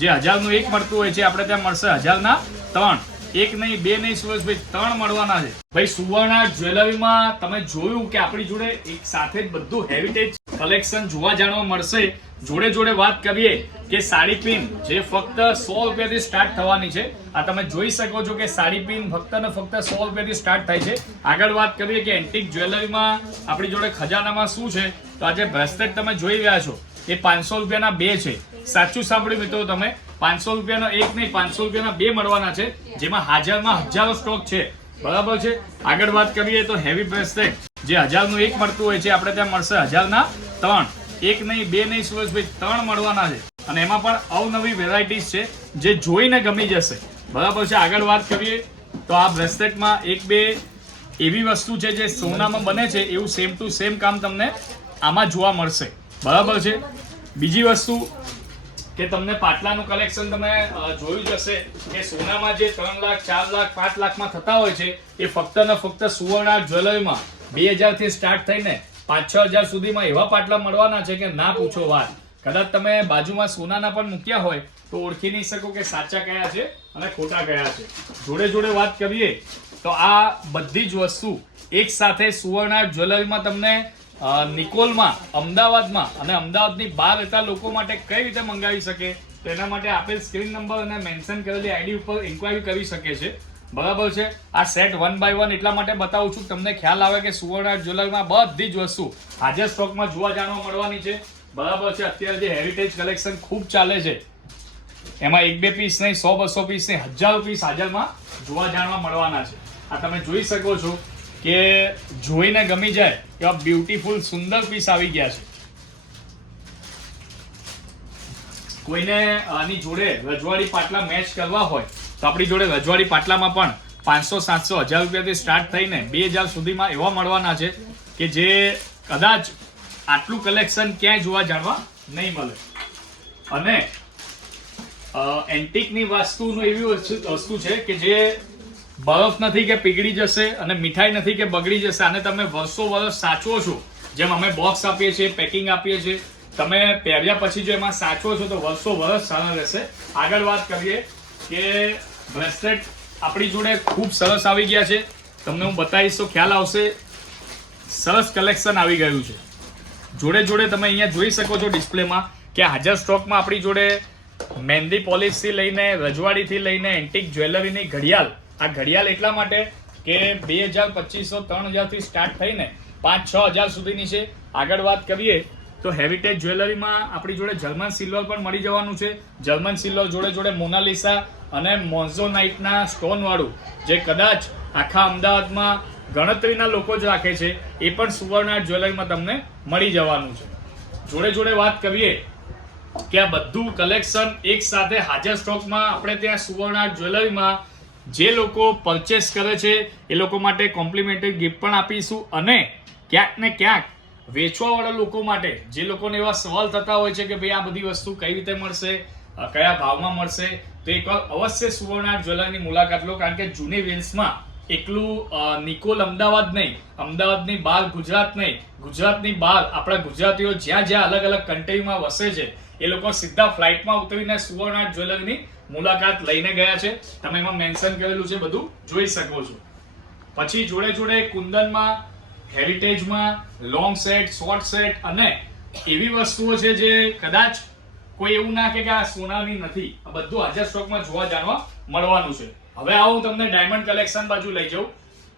જે હજારનું એક મળતું હોય છે, આપણે ત્યાં મળશે. હજારના ત્રણ. એક નહીં, બે નહીં, સુરેશભાઈ, ત્રણ મળવાના છે. ભાઈ, સુવર્ણા જ્વેલરીમાં તમે જોયું કે આપણી જોડે એક સાથે જ બધું હેરિટેજ કલેક્શન જોવા જાણવા મળશે. જોડે જોડે વાત કરીએ કે સાડી પિન જે ફક્ત સો રૂપિયાથી સ્ટાર્ટ થવાની છે. આ તમે જોઈ શકો છો કે સાડી પિન ફક્ત ને ફક્ત સો રૂપિયાથી સ્ટાર્ટ થાય છે. આગળ વાત કરીએ કે એન્ટિક જ્વેલરીમાં આપણી જોડે ખજાનામાં શું છે? તો આજે બ્રેસલેટ તમે જોઈ રહ્યા છો. એ પાંચસો રૂપિયાના બે છે. સાચું સાંભળ્યું મિત્રો તમે? પાંચસો રૂપિયાનો એક નહીં, પાંચસો રૂપિયાના બે મળવાના છે, જેમાં હાજરમાં હજારો સ્ટોક છે. બરાબર છે? આગળ વાત કરીએ તો હેવી બ્રેસલેટ જે હજારનું એક મળતું હોય છે, આપણે ત્યાં મળશે હજારના ત્રણ. એક નહીં, બે નહીં, સુરેશભાઈ, ત્રણ મળવાના છે. અને એમાં પણ અવનવી વેરાયટીઝ છે, જે જોઈને ગમી જશે. બરાબર છે? આગળ વાત કરીએ તો આ બ્રેસલેટમાં એક, બે એવી વસ્તુ છે, જે સોનામાં બને છે, એવું સેમ ટુ સેમ કામ તમને આમાં જોવા મળશે. બરાબર છે. બીજી વસ્તુ કે તમને પાટલાનું કલેક્શન તમે જોયું જ હશે કે સોનામાં જે ત્રણ લાખ, ચાર લાખ, પાંચ લાખમાં થતા હોય છે, એ ફક્ત ને ફક્ત સુવર્ણા જ્વેલરીમાં બે હજારથી સ્ટાર્ટ થઈને પાંચ, છ હજાર સુધીમાં એવા પાટલા મળવાના છે કે ના પૂછો વાત. કદાચ તમે બાજુમાં સોનાના પણ મૂક્યા હોય તો ઓળખી નહીં શકો કે સાચા કયા છે અને ખોટા કયા છે. જોડે જોડે વાત કરીએ તો આ બધી જ વસ્તુ એક સાથે સુવર્ણા જ્વેલરીમાં તમને નિકોલમાં, અમદાવાદમાં અને અમદાવાદની બહાર રહેતા લોકો માટે કઈ રીતે મંગાવી શકે? તેના માટે આપેલ સ્ક્રીન નંબર અને મેન્શન કરેલી આઈડી ઉપર ઇન્ક્વાયરી કરી શકે છે. બરાબર છે? આ સેટ વન બાય વન એટલા માટે બતાવું છું, તમને ખ્યાલ આવે કે સુવર્ણ જ્વેલરમાં બધી જ વસ્તુ હાજર સ્ટોકમાં જોવા જાણવા મળવાની છે. બરાબર છે? અત્યારે જે હેરિટેજ કલેક્શન ખૂબ ચાલે છે. એમાં એક બે પીસ નહીં, સો, બસો પીસ નહીં, હજારો પીસ હાજરમાં જોવા જાણવા મળવાના છે. આ તમે જોઈ શકો છો. કે જોઈને ગમી જાય એવા બ્યુટીફુલ સુંદર પીસ આવી ગયા છે. કોઈને આની જોડે રજવાડી પાટલા મેચ કરવા હોય, તો આપણી જોડે રજવાડી પાટલામાં પણ પાંચસો, સાતસો, હજાર રૂપિયાથી સ્ટાર્ટ થઈને બે હજાર સુધીમાં એવા મળવાના છે કે જે કદાચ આટલું કલેક્શન ક્યાંય જોવા જાણવા નહીં મળે. અને એન્ટિકની વસ્તુનું એવી વસ્તુ વસ્તુ છે કે જે બરફ નથી કે પીગળી જશે અને મીઠાઈ નથી કે બગડી જશે, આને તમે વર્ષો વર્ષ સાચવો છો. જેમ અમે બોક્સ આપીએ છીએ પેકિંગ આપીએ છીએ, તમે પહેર્યા પછી જો એમાં સાચવો છો તો વર્ષો વર્ષ સારા રહેશે. આગળ વાત કરીએ કે બ્રેસલેટ આપણી જોડે ખૂબ સરસ આવી ગયા છે. તમને હું બતાવીશ તો ખ્યાલ આવશે. સરસ કલેક્શન આવી ગયું છે. જોડે જોડે તમે અહીંયા જોઈ શકો છો ડિસ્પ્લેમાં કે હાજર સ્ટોકમાં આપણી જોડે મહેંદી પોલિશથી લઈને, રજવાડીથી લઈને એન્ટિક જ્વેલરીની ઘડિયાળ આ ઘડિયાળ એટલા માટે કે બે હજાર પચીસો, ત્રણ હજારથી સ્ટાર્ટ થઈને પાંચ, છ હજાર સુધીની છે. આગળ વાત કરીએ તો હેરિટેજ જ્વેલરીમાં આપણી જોડે જર્મન સિલ્વર પણ મળી જવાનું છે. જર્મન સિલ્વર જોડે જોડે મોનાલિસા અને મોન્ઝોનાઇટના સ્ટોનવાળું જે કદાચ આખા અમદાવાદમાં ગણતરીના લોકો જ રાખે છે, એ પણ સુવર્ણ જ્વેલરીમાં તમને મળી જવાનું છે. જોડે જોડે વાત કરીએ કે આ બધું કલેક્શન એક સાથે હાજર સ્ટોકમાં આપણે ત્યાં સુવર્ણ જ્વેલરીમાં જે લોકો પરચેસ કરે છે, એ લોકો માટે કોમ્પ્લિમેન્ટરી ગિફ્ટ પણ આપીશું અને ક્યાંક ને ક્યાંક વેચવાવાળા લોકો માટે જે લોકોને એવા સવાલ થતા હોય છે કે ભાઈ આ બધી વસ્તુ કઈ રીતે મળશે કયા ભાવમાં મળશે, તો એકવાર અવશ્ય સુવર્ણ જ્વેલરની મુલાકાત લો, કારણ કે જૂની વેલ્સમાં એકલું નિકોલ અમદાવાદ નહીં, અમદાવાદની બહાર ગુજરાત નહીં, ગુજરાતની બહાર આપણા ગુજરાતીઓ જ્યાં જ્યાં અલગ અલગ કન્ટ્રીમાં વસે છે એ લોકો સીધા ફ્લાઇટમાં ઉતરીને સુવર્ણ જ્વેલરની મુલાકાત લઈને ગયા છે. તમે એમાં મેન્શન કરેલું છે, બધું જોઈ શકો છો. પછી જોડે જોડે કુંદનમાં, હેરિટેજમાં લોંગ સેટ શોર્ટ સેટ અને એવી વસ્તુઓ છે જે કદાચ કોઈ એવું ના કે આ સોનાની નથી. આ બધું હાજર સ્ટોકમાં જોવા જાણવા મળવાનું છે. હવે આવો તમને ડાયમંડ કલેક્શન બાજુ લઈ જાઉં.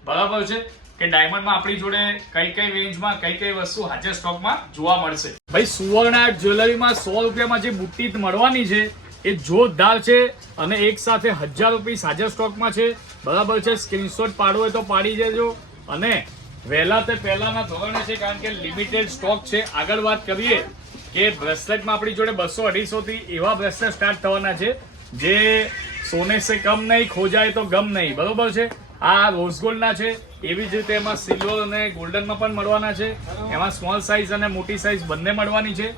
બરાબર છે? કે ડાયમંડમાં આપણી જોડે કઈ કઈ રેન્જમાં કઈ કઈ વસ્તુ હાજર સ્ટોકમાં જોવા મળશે. ભાઈ, સુવર્ણ જ્વેલરીમાં સો રૂપિયામાં જે બુટ્ટી મળવાની છે, એ જોરદાર છે અને એક સાથે હજાર પીસ હાજર સ્ટોકમાં છે. બરાબર છે સ્ક્રીનશોટ પાડવો હોય તો પાડી દેજો. અને વહેલા તે પહેલાના ધોરણે છે, કારણ કે લિમિટેડ સ્ટોક છે. આગળ વાત કરીએ કે બ્રેસલેટમાં આપણી જોડે બસો અઢીસોથી એવા બ્રેસલેટ સ્ટાર્ટ થવાના છે, જે સોને સે કમ નહીં, ખોજાય તો ગમ નહીં. બરોબર છે? આ રોઝ ગોલ્ડના છે. એવી જ રીતે એમાં સિલ્વર અને ગોલ્ડનમાં પણ મળવાના છે. એમાં સ્મોલ સાઇઝ અને મોટી સાઇઝ બંને મળવાની છે.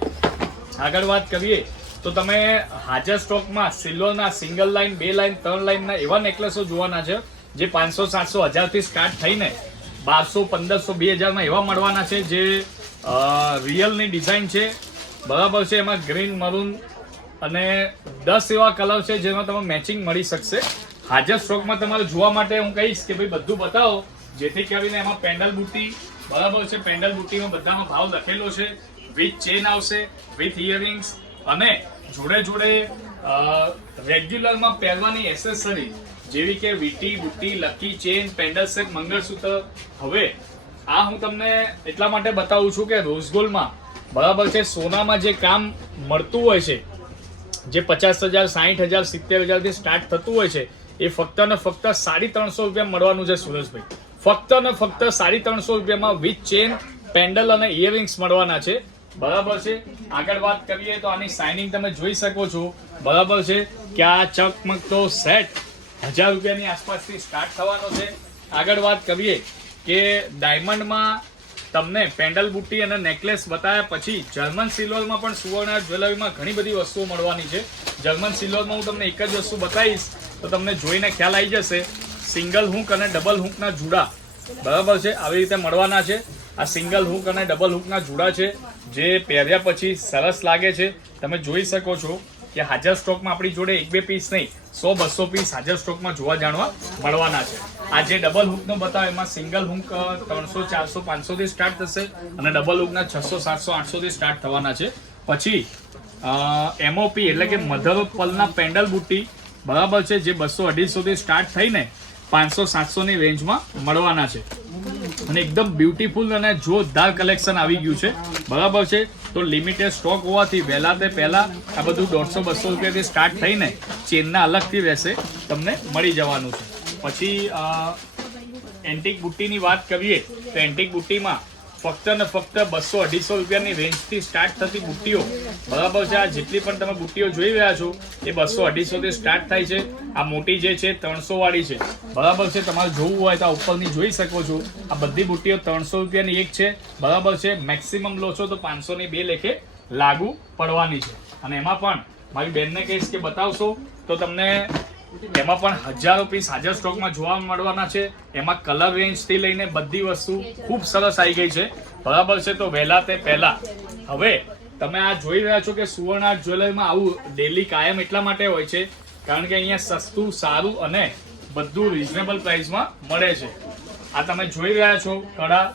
આગળ વાત કરીએ તો તમે હાજર સ્ટોકમાં સિલ્વરના સિંગલ લાઇન બે લાઇન ત્રણ લાઇનના એવા નેકલેસો જોવાના છે, જે પાંચસો, સાતસો હજારથી સ્ટાર્ટ થઈને બારસો, પંદરસો, બે હજારમાં એવા મળવાના છે, જે રિયલની ડિઝાઇન છે. બરાબર છે, એમાં ગ્રીન મરૂન અને દસ એવા કલર છે, જેમાં તમે મેચિંગ મળી શકશે. હાજર સ્ટોકમાં તમારે જોવા માટે હું કહીશ કે ભાઈ બધું બતાવો. જેથી કરીને એમાં પેન્ડલ બુટ્ટી, બરાબર છે, પેન્ડલ બુટ્ટીમાં બધાનો ભાવ લખેલો છે. વિથ ચેન આવશે વિથ ઇયરિંગ્સ અને જોડે જોડે રેગ્યુલરમાં પહેરવાની એસેસરી જેવી કે વીટી, બુટ્ટી, lucky chain pendant set, mangalsutra. હવે આ હું તમને એટલા માટે બતાવું છું કે રોઝગોલ્ડમાં બરાબર છે, સોનામાં જે કામ મળતું હોય છે, જે પચાસ હજાર સાહીઠ હજાર, સિત્તેર હજારથી સ્ટાર્ટ થતું હોય છે એ ફક્ત ને ફક્ત સાડી ત્રણસો રૂપિયા મળવાનું છે સુરેશભાઈ. ફક્ત ને ફક્ત સાડી ત્રણસો રૂપિયામાં વિથ ચેન પેન્ડલ અને ઇયરિંગ્સ મળવાના છે. બરાબર છે? આગળ વાત કરીએ તો આની સાઇનિંગ તમે જોઈ શકો છો. બરાબર છે? કે આ ચકમકતો સેટ હજાર રૂપિયાની આસપાસથી સ્ટાર્ટ થવાનો છે. આગળ વાત કરીએ કે ડાયમંડમાં તમને પેન્ડલ બુટ્ટી અને નેકલેસ બતાવ્યા પછી જર્મન સિલ્વરમાં પણ સુવર્ણ જ્વેલરીમાં ઘણી બધી વસ્તુઓ મળવાની છે. જર્મન સિલ્વરમાં હું તમને એક જ વસ્તુ બતાવીશ. તો તમને જોઈને ખ્યાલ આવી જશે, સિંગલ હુંક અને ડબલ હુંકના જુડા. બરાબર છે? આવી રીતે મળવાના છે. આ સિંગલ હૂક અને ડબલ હૂકના જુડા છે, જે પહેર્યા પછી સરસ લાગે છે. તમે જોઈ શકો છો કે હાજર સ્ટોકમાં આપણી જોડે એક બે પીસ નહીં, સો બસો પીસ હાજર સ્ટોકમાં જોવા જાણવા મળવાના છે. આ જે ડબલ હુકનો બતાવે, એમાં સિંગલ હુક ત્રણસો, ચારસો, પાંચસોથી સ્ટાર્ટ થશે અને ડબલ હુકના છસો, સાતસો, આઠસોથી સ્ટાર્ટ થવાના છે. પછી એમઓપી એટલે કે મધર પલના પેન્ડલ બુટ્ટી બરાબર છે, જે બસો અઢીસોથી સ્ટાર્ટ થઈને પાંચસો સાતસો ની રેન્જમાં મળવાના છે. અને એકદમ બ્યુટીફુલ અને જોરદાર કલેક્શન આવી ગયું છે. બરાબર છે, તો લિમિટેડ સ્ટોક હોવાથી વહેલા તે પહેલા આ બધું દોઢસો, બસો રૂપિયાથી સ્ટાર્ટ થઈને ચેનના અલગથી રહેશે, તમને મળી જવાનું છે. પછી એન્ટિક બુટ્ટીની વાત કરીએ, તો એન્ટિક બુટ્ટીમાં ફક્ત ને ફક્ત બસો અઢીસો રૂપિયાની રેન્જથી સ્ટાર્ટ થતી બુટ્ટીઓ. બરાબર છે, આ જેટલી પણ તમે બુટ્ટીઓ જોઈ રહ્યા છો, એ બસો અઢીસોથી સ્ટાર્ટ થાય છે. આ મોટી જે છે ત્રણસો વાળી છે. બરાબર છે, તમારે જોવું હોય તો આ ઉપરની જોઈ શકો છો. આ બધી બુટ્ટીઓ ત્રણસો રૂપિયાની એક છે. બરાબર છે મેક્સિમમ લો છો તો પાંચસોની બે લેખે લાગુ પડવાની છે. અને એમાં પણ મારી બેનને કહીશ કે બતાવશો તો તમને એમાં પણ હજારો પીસ હાજર સ્ટોકમાં જોવા મળવાના છે. એમાં કલર રેન્જથી લઈને બધી વસ્તુ ખૂબ સરસ આવી ગઈ છે. બરાબર છે તો વહેલા તે પહેલા. હવે તમે આ જોઈ રહ્યા છો કે સુવર્ણ આર્ટ જ્વેલરીમાં આવું ડેલી કાયમ એટલા માટે હોય છે કારણ કે અહીંયા સસ્તું, સારું અને બધું રિઝનેબલ પ્રાઇસમાં મળે છે. આ તમે જોઈ રહ્યા છો કળા.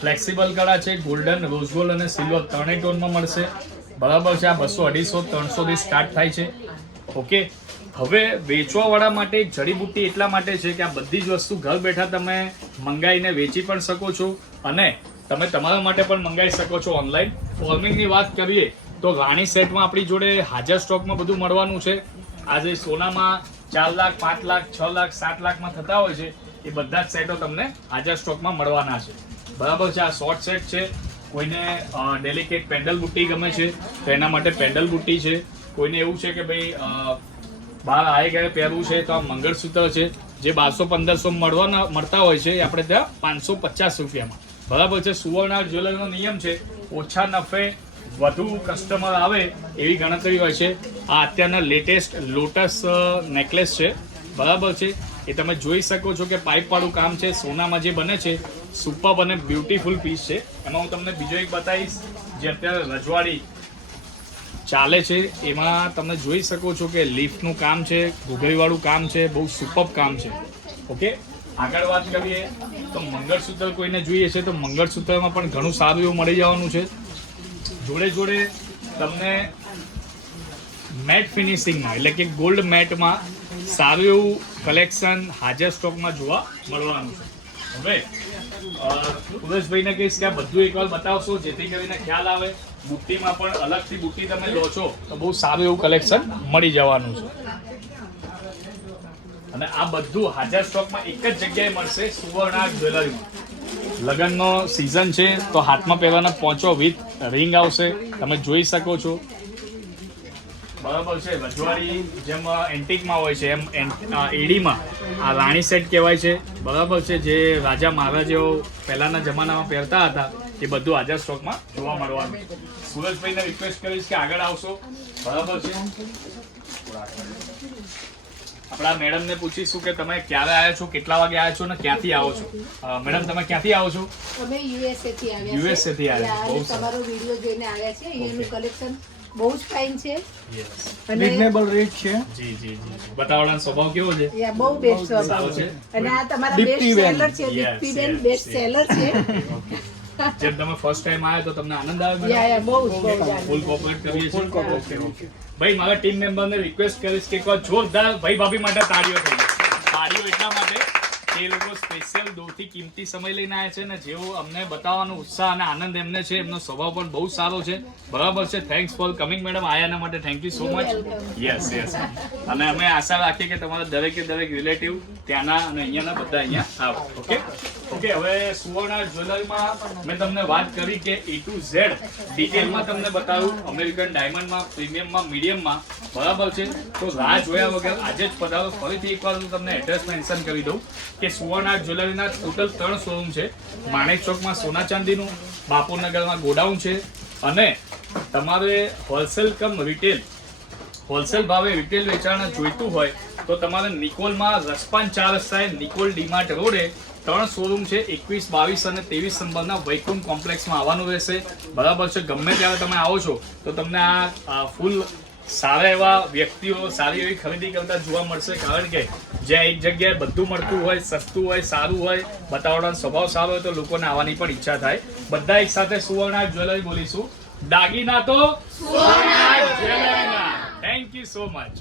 ફ્લેક્સિબલ કળા છે ગોલ્ડન રોઝ અને સિલ્વર ત્રણેય ટોનમાં મળશે. બરાબર છે, આ બસો અઢીસો ત્રણસોથી સ્ટાર્ટ થાય છે. ઓકે હવે વેચવાવાળા માટે જડીબુટ્ટી એટલા માટે છે કે આ બધી જ વસ્તુ ઘર બેઠા તમે મંગાવીને વેચી પણ શકો છો અને તમે તમારા માટે પણ મંગાવી શકો છો ઓનલાઈન ફોર્મિંગની વાત કરીએ તો રાણી સેટમાં આપણી જોડે હાજર સ્ટોકમાં બધું મળવાનું છે. આજે સોનામાં ચાર લાખ, પાંચ લાખ, છ લાખ, સાત લાખમાં થતા હોય છે. એ બધા જ સેટો તમને હાજર સ્ટોકમાં મળવાના છે. બરાબર છે, આ શોર્ટ સેટ છે. કોઈને ડેલિકેટ પેન્ડલ બુટ્ટી ગમે છે, તો એના માટે પેન્ડલ બુટ્ટી છે. કોઈને એવું છે કે ભાઈ બહાર આએ ગયા પહેરવું છે તો આ મંગળસૂત્ર છે, જે બારસો પંદરસો મળવાના, મળતા હોય છે એ આપણે ત્યાં પાંચસો પચાસ રૂપિયામાં. બરાબર છે, સુવર્ણ જ્વેલરીનો નિયમ છે, ઓછા નફે વધુ કસ્ટમર આવે એવી ગણતરી હોય છે. આ અત્યારના લેટેસ્ટ લોટસ નેકલેસ છે. બરાબર છે, એ તમે જોઈ શકો છો કે પાઇપવાળું કામ છે, સોનામાં જે બને છે સુપર અને બ્યુટીફુલ પીસ છે. એમાં હું તમને બીજો એક બતાવીશ, જે અત્યારે રજવાડી ચાલે છે, એમાં તમે જોઈ શકો છો કે લિફ્ટનું કામ છે, ઘૂઘરીવાળું કામ છે, બહુ સુપર કામ છે. ઓકે? આગળ વાત કરીએ, તો મંગળસૂત્ર કોઈને જોઈએ છે, તો મંગળસૂત્રમાં પણ ઘણું સારું એવું મળી જવાનું છે. જોડે જોડે તમને મેટ ફિનિશિંગમાં, એટલે કે ગોલ્ડ મેટમાં સારું એવું કલેક્શન હાજર સ્ટોકમાં જોવા મળવાનું છે. હવે સુરેશભાઈને કહીશ કે આ બધું એકવાર બતાવશો, જેથી કરીને ખ્યાલ આવે. બુટ્ટીમાં પણ અલગથી બુટ્ટી તમે લો છો, તો બહુ સારું એવું કલેક્શન મળી જવાનું છે. અને આ બધું હાજર સ્ટોકમાં એક જ જગ્યાએ મળશે, સુવર્ણા જ્વેલરીમાં. લગ્નનો સિઝન છે, તો હાથમાં પહેરવાના પહોંચો વિથ રિંગ આવશે, તમે જોઈ શકો છો. બરાબર છે, રજવાડી જેમ એન્ટિકમાં હોય છે, એમ એડીમાં, આ રાણી સેટ કહેવાય છે. બરાબર છે, જે રાજા મહારાજાઓ પહેલાના જમાનામાં પહેરતા હતા એ બધું હાજર સ્ટોકમાં જોવા મળવાનું. સુરજભાઈ સુરજભાઈને રિક્વેસ્ટ કરીશ કે આગળ આવશો. બરાબર છે? આપણા મેડમને પૂછીશું કે તમે ક્યારે આવ્યા છો કેટલા વાગે આવ્યા છો અને ક્યાંથી આવો છો? મેડમ તમે ક્યાંથી આવો છો? અમે યુએસએ થી આવ્યા યુએસએ થી આવ્યા બહુ તમારો વીડિયો જોઈને આવ્યા છે અહીંયાનું કલેક્શન બહુ જ ફાઇન છે. યસ રીઝનેબલ રેટ છે. જી જી જી. બતાવવાનો સ્વભાવ કેવો છે? યા બહુ બેસ્ટ સ્વભાવ છે. અને આ તમારા બેસ્ટ સેલર છે. દીપ્તિબેન બેસ્ટ સેલર છે. જેમ તમે ફર્સ્ટ ટાઈમ આવ્યા તો તમને આનંદ આવે યા યા બહુ જ બહુ જ આનંદ. ફૂલ કોપરેટ કરીએ છીએ. ભાઈ મારા ટીમ મેમ્બરને રિક્વેસ્ટ કરીશ કે એક વાર જોરદાર ભાઈ ભાભી માટે તાળીઓ થઈ તાળીઓ એટલા માટે એ લોકો સ્પેશિયલ દૂરથી કિંમતી સમય લઈને આવ્યા છે ને જેવો અમને બતાવવાનો ઉત્સાહ અને આનંદ એમને છે એમનો સ્વભાવ પણ બહુ સારો છે. બરાબર છે. થેન્ક્સ ફોર કમિંગ મેડમ આયાના માટે thank you so much yes yes અને અમે આશા રાખીએ કે તમારા દરેકે દરેક રિલેટિવ ત્યાંના અને અહીંયાના બધા અહીંયા આવો. ઓકે ઓકે હવે સુવર્ણા જ્વેલરીમાં મેં તમને વાત કરી કે એ ટુ ઝેડ ડિટેલમાં તમને બતાવું અમેરિકન ડાયમંડમાં પ્રીમિયમમાં મીડિયમમાં બરાબર છે. તો રાહ જોયા વગર આજે જ પધારો. ફરીથી એકવાર હું તમને એડ્રેસ મેન્શન કરી દઉં કે સુવર્ણા જ્વેલરીના ટોટલ ત્રણ શોરૂમ છે. માણેક ચોકમાં સોના ચાંદીનું બાપુનગરમાં ગોડાઉન છે. અને તમારે હોલસેલ કમ રિટેલ હોલસેલ ભાવે રિટેલ વેચાણ જોઈતું હોય તો તમારે નિકોલમાં રસપાન ચાર રસ્તાએ નિકોલ ડીમાર્ટ રોડે ત્રણ શોરૂમ છે એકવીસ બાવીસ અને ત્રેવીસ નંબરના વૈકુંઠ કોમ્પ્લેક્સમાં આવવાનું રહેશે. બરાબર છે ગમે ત્યારે તમે આવો છો તો તમને આ ફૂલ સારા એવા વ્યક્તિઓ સારી એવી ખરીદી કરતા જોવા મળશે. કારણ કે જ્યાં એક જગ્યાએ બધું મળતું હોય સસ્તું હોય સારું હોય બતાવવાનો સ્વભાવ સારો હોય તો લોકોને આવવાની પણ ઈચ્છા થાય. બધા એક સાથે સુવર્ણા જ્વેલરી બોલીશું. દાગીના તો થેન્ક યુ સો મચ